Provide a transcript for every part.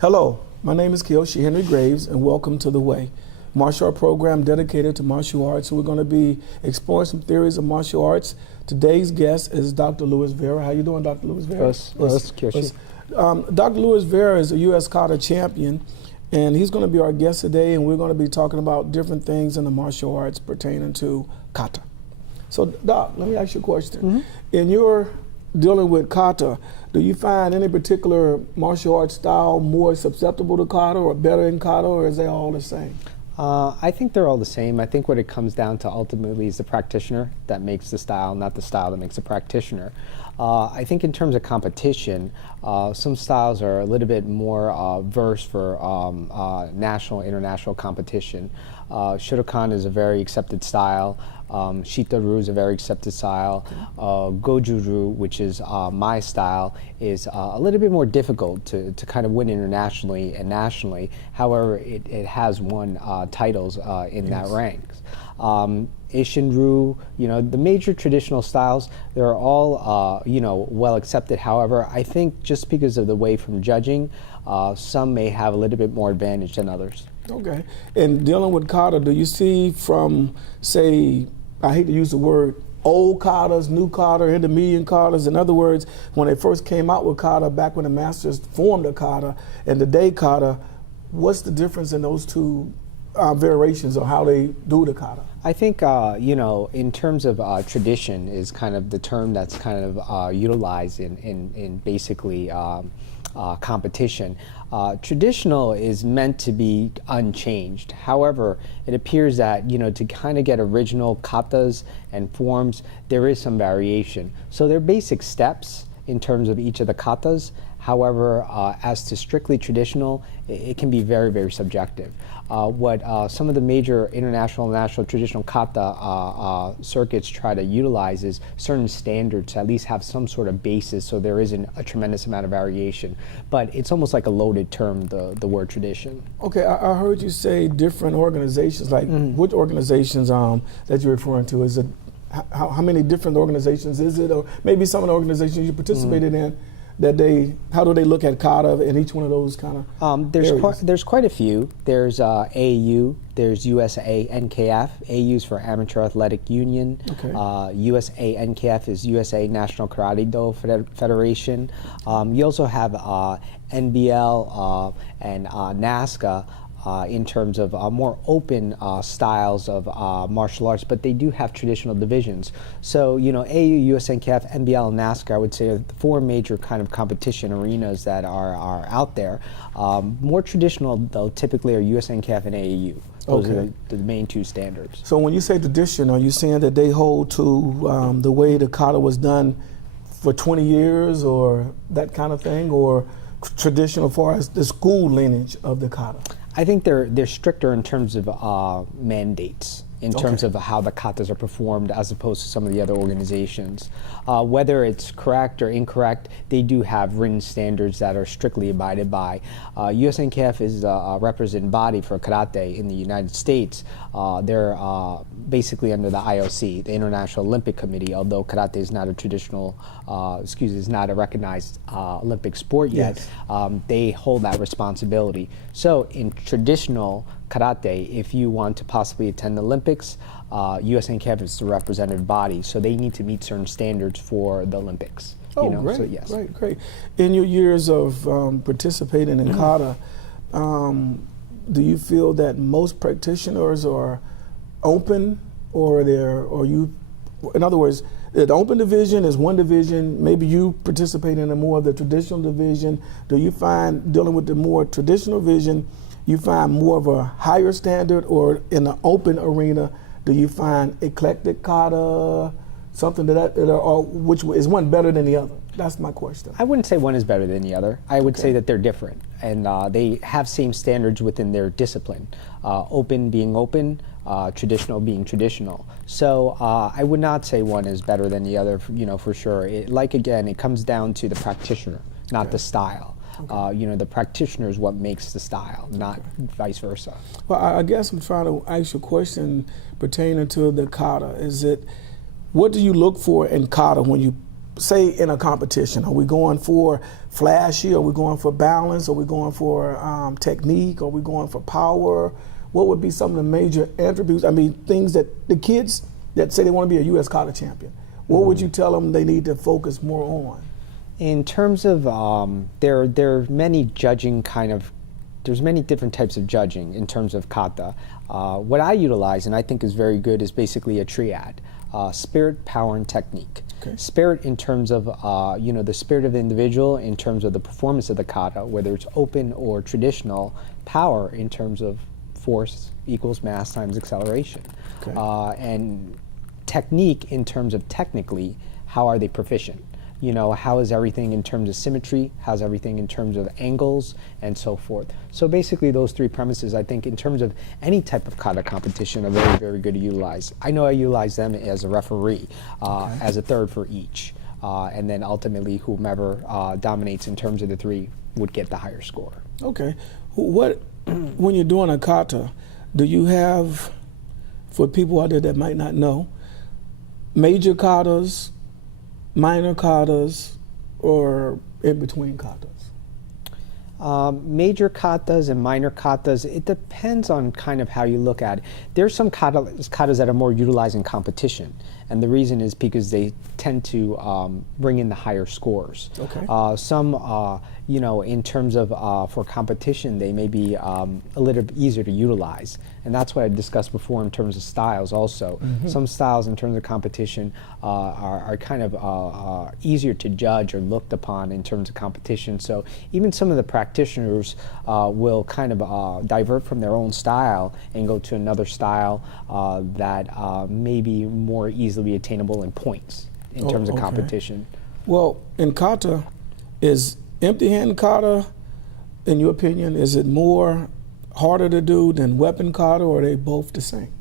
Hello, my name is Kyoshi Henry Graves, and welcome to The Way, martial art program dedicated to martial arts. So we're going to be exploring some theories of martial arts. Today's guest is Dr. Vera. How you doing, Dr. Vera? Kyoshi. Dr. Vera is a U.S. Kata champion, and he's going to be our guest today, and we're going to be talking about different things in the martial arts pertaining to Kata. So, Doc, let me ask you a question. In your dealing with Kata, do you find any particular martial arts style more susceptible to Kata or better in Kata, or is they all the same? I think they're all the same. I think what it comes down to ultimately is the practitioner that makes the style, not the style that makes the practitioner. I think in terms of competition, some styles are a little bit more versed for national, international competition. Shotokan is a very accepted style. Shita-ryu is a very accepted style. Goju-ryu, which is my style, is a little bit more difficult to kind of win internationally and nationally. However, it has won titles in that ranks. Ishin-ryu, the major traditional styles, they're all, well accepted. However, I think just because of the way from judging, some may have a little bit more advantage than others. Okay. And dealing with Kata, do you see from, say, I hate to use the word old katas, new kata, intermediate katas. In other words, when they first came out with kata, back when the masters formed a kata, and the day kata, what's the difference in those two variations of how they do the kata? I think, in terms of tradition is kind of the term that's kind of utilized in basically competition. Traditional is meant to be unchanged. However, it appears that, to kind of get original katas and forms, there is some variation. So there are basic steps in terms of each of the katas. However, as to strictly traditional, it can be very, very subjective. What some of the major international and national traditional kata circuits try to utilize is certain standards to at least have some sort of basis so there isn't a tremendous amount of variation. But it's almost like a loaded term, the word tradition. Okay, I heard you say different organizations, like which organizations that you're referring to? Is it, how many different organizations is it? Or maybe some of the organizations you participated in, how do they look at kata in each one of those kind of there's quite a few. There's AAU, there's USA NKF. AAU is for Amateur Athletic Union. Okay. USA NKF is USA National Karate Do Federation. You also have NBL and NASCA. In terms of more open styles of martial arts, but they do have traditional divisions. So, AU, USNKF, NBL, and NASCAR, I would say, are the four major kind of competition arenas that are out there. More traditional, though, typically are USNKF and AAU. Those are the main two standards. So when you say tradition, are you saying that they hold to the way the kata was done for 20 years or that kind of thing, or traditional as far as the school lineage of the kata? I think they're stricter in terms of mandates, in terms of how the katas are performed as opposed to some of the other organizations. Whether it's correct or incorrect, they do have written standards that are strictly abided by. USNKF is a representative body for karate in the United States. They're basically under the IOC, the International Olympic Committee, although karate is not a traditional, is not a recognized Olympic sport yet. Yes. They hold that responsibility. So in traditional karate, if you want to possibly attend the Olympics, USNKF is the representative body, so they need to meet certain standards for the Olympics. Oh, great, so, yes. Great. In your years of participating in kata, do you feel that most practitioners are open, or in other words, the open division is one division, maybe you participate in a more of the traditional division. Do you find, dealing with the more traditional division, you find more of a higher standard, or in the open arena, do you find eclectic kata, something which is one better than the other? That's my question. I wouldn't say one is better than the other. I would say that they're different, and they have same standards within their discipline. Open being open, traditional being traditional. So I would not say one is better than the other, for sure. Again, it comes down to the practitioner, not the style. The practitioner is what makes the style, not vice versa. Well, I guess I'm trying to ask you a question pertaining to the kata. What do you look for in kata when you say in a competition, are we going for flashy? Are we going for balance? Are we going for technique? Are we going for power? What would be some of the major attributes? I mean, things that the kids that say they want to be a U.S. Kata champion, what would you tell them they need to focus more on? In terms of, there are many judging there's many different types of judging in terms of kata. What I utilize and I think is very good is basically a triad: spirit, power, and technique. Okay. Spirit in terms of the spirit of the individual, in terms of the performance of the kata, whether it's open or traditional. Power in terms of force equals mass times acceleration. Okay. And technique in terms of technically, how are they proficient? How is everything in terms of symmetry? How's everything in terms of angles and so forth? So basically those three premises, I think, in terms of any type of kata competition are very, very good to utilize. I know I utilize them as a referee, as a third for each. And then ultimately whomever dominates in terms of the three would get the higher score. Okay. When you're doing a kata, do you have, for people out there that might not know, major katas, minor katas, or in between katas? Major katas and minor katas, it depends on kind of how you look at it. There's some katas that are more utilized in competition, and the reason is because they tend to bring in the higher scores. Okay. Some, in terms of for competition, they may be a little bit easier to utilize, and that's what I discussed before in terms of styles also. Some styles in terms of competition are kind of easier to judge or looked upon in terms of competition. So even some of the practitioners will kind of divert from their own style and go to another style that may be more easily attainable in points in terms of competition. Well, in kata, is empty hand kata, in your opinion, is it more harder to do than weapon kata, or are they both the same?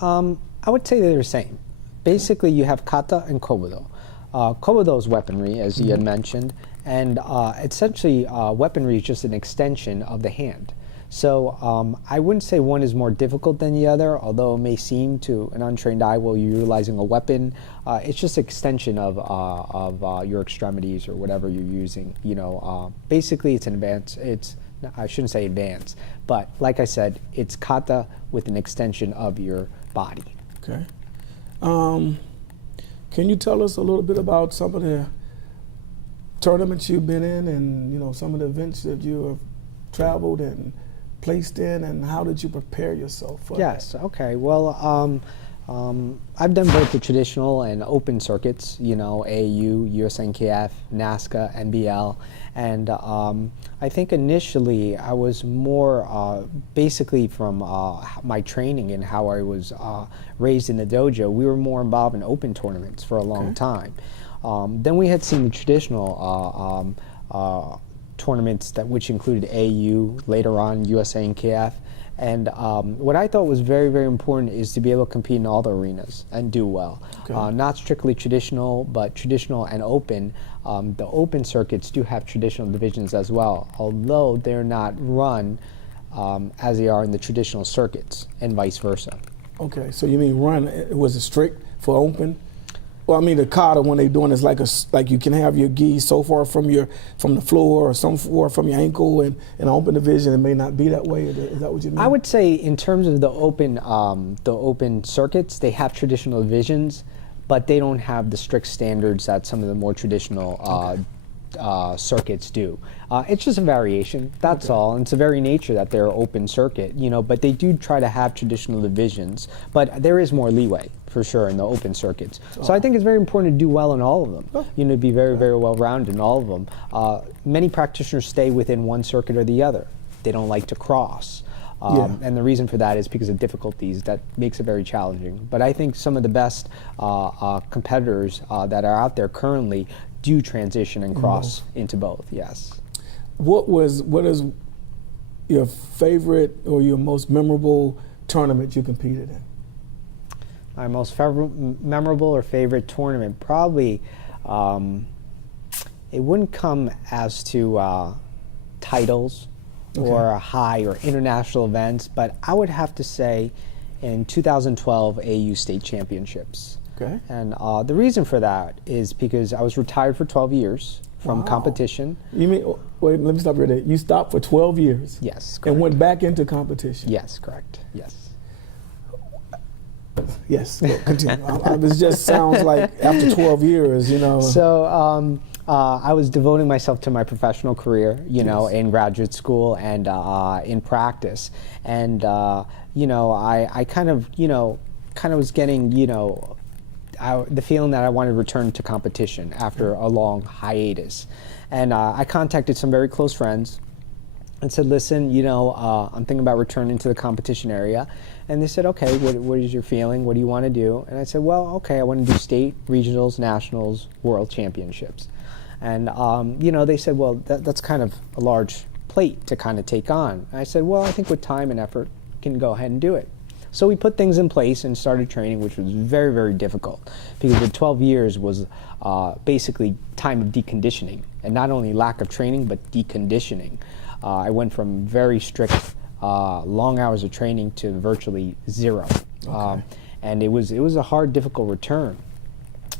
I would say they're the same. Basically, you have kata and kobudo. Kobudo is weaponry, as you had mentioned, and essentially weaponry is just an extension of the hand. So I wouldn't say one is more difficult than the other, although it may seem to an untrained eye while you're utilizing a weapon. It's just an extension of your extremities or whatever you're using. Basically it's an advance. I shouldn't say advanced, but like I said, it's kata with an extension of your body. Okay. Can you tell us a little bit about some of the tournaments you've been in, and some of the events that you have traveled and placed in, and how did you prepare yourself for Yes, okay. Well, I've done both the traditional and open circuits, AAU, USNKF, NASCA, NBL, and I think initially I was more basically from my training and how I was raised in the dojo, we were more involved in open tournaments for a long time. Then we had seen the traditional tournaments which included AU, later on USNKF, and what I thought was very, very important is to be able to compete in all the arenas and do well. Not strictly traditional, but traditional and open. The open circuits do have traditional divisions as well, although they're not run as they are in the traditional circuits, and vice versa. Okay, so you mean was it strict for open? Well, I mean the kata when they're doing is like you can have your gi so far from the floor or some far from your ankle, and in an open division it may not be that way. Is that what you mean? I would say in terms of the open circuits, they have traditional divisions, but they don't have the strict standards that some of the more traditional circuits do. It's just a variation, that's all. And it's the very nature that they're open circuit, but they do try to have traditional divisions, but there is more leeway for sure in the open circuits. So I think it's very important to do well in all of them, to be very, very well rounded in all of them. Many practitioners stay within one circuit or the other. They don't like to cross. And the reason for that is because of difficulties that makes it very challenging. But I think some of the best competitors that are out there currently do transition and cross into both, yes. What is your favorite or your most memorable tournament you competed in? My most memorable or favorite tournament, probably, it wouldn't come as to titles or high or international events, but I would have to say in 2012 AU State Championships. Okay. And the reason for that is because I was retired for 12 years from Wow. competition. You mean, wait, let me stop right there. You stopped for 12 years Yes, correct. and went back into competition. Yes, correct. Yes. Yes, continue. It just sounds like after 12 years, you know. So I was devoting myself to my professional career, you know, Yes. in graduate school and in practice. And, you know, I kind of was getting, you know, the feeling that I wanted to return to competition after a long hiatus. And I contacted some very close friends and said, listen, you know, I'm thinking about returning to the competition area. And they said, okay, what is your feeling? What do you want to do? And I said, well, okay, I want to do state, regionals, nationals, world championships. And, you know, they said, well, that's kind of a large plate to kind of take on. And I said, well, I think with time and effort, we can go ahead and do it. So we put things in place and started training, which was very, very difficult because the 12 years was basically time of deconditioning, and not only lack of training, but deconditioning. I went from very strict long hours of training to virtually zero. Okay. And it was a hard, difficult return.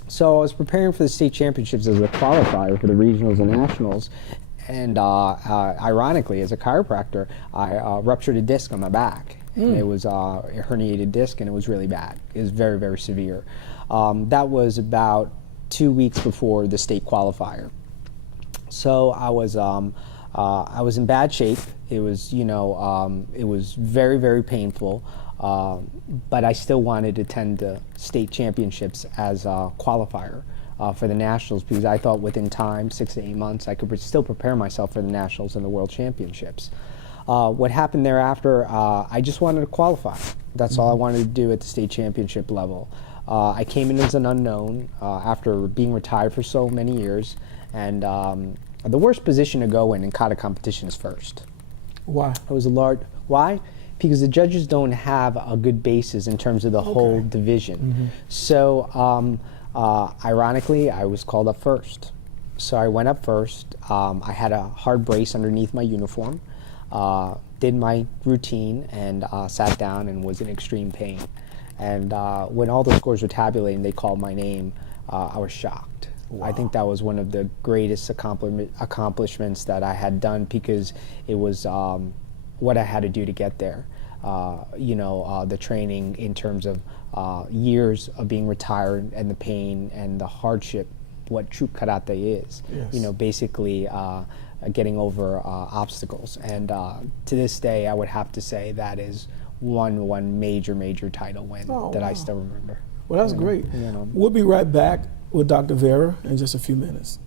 So I was preparing for the state championships as a qualifier for the regionals and nationals. And ironically, as a chiropractor, I ruptured a disc on my back. And it was a herniated disc, and it was really bad. It was very, very severe. That was about 2 weeks before the state qualifier. So I was in bad shape. It was, you know, it was very, very painful. But I still wanted to attend the state championships as a qualifier for the nationals because I thought within time, 6 to 8 months, I could still prepare myself for the nationals and the world championships. What happened thereafter, I just wanted to qualify. That's all I wanted to do at the state championship level. I came in as an unknown after being retired for so many years, and the worst position to go in Kata competition is first. Why? It was a large. Why? Because the judges don't have a good basis in terms of the whole division. So, ironically, I was called up first. So I went up first. I had a hard brace underneath my uniform. Did my routine and sat down and was in extreme pain. And when all the scores were tabulating, they called my name. I was shocked. Wow. I think that was one of the greatest accomplishments that I had done because it was what I had to do to get there. You know, the training in terms of years of being retired and the pain and the hardship, what true karate is. Yes. You know, basically getting over obstacles. And to this day, I would have to say that is one major title win that I still remember. Well, that's great. You know. We'll be right back with Dr. Vera in just a few minutes.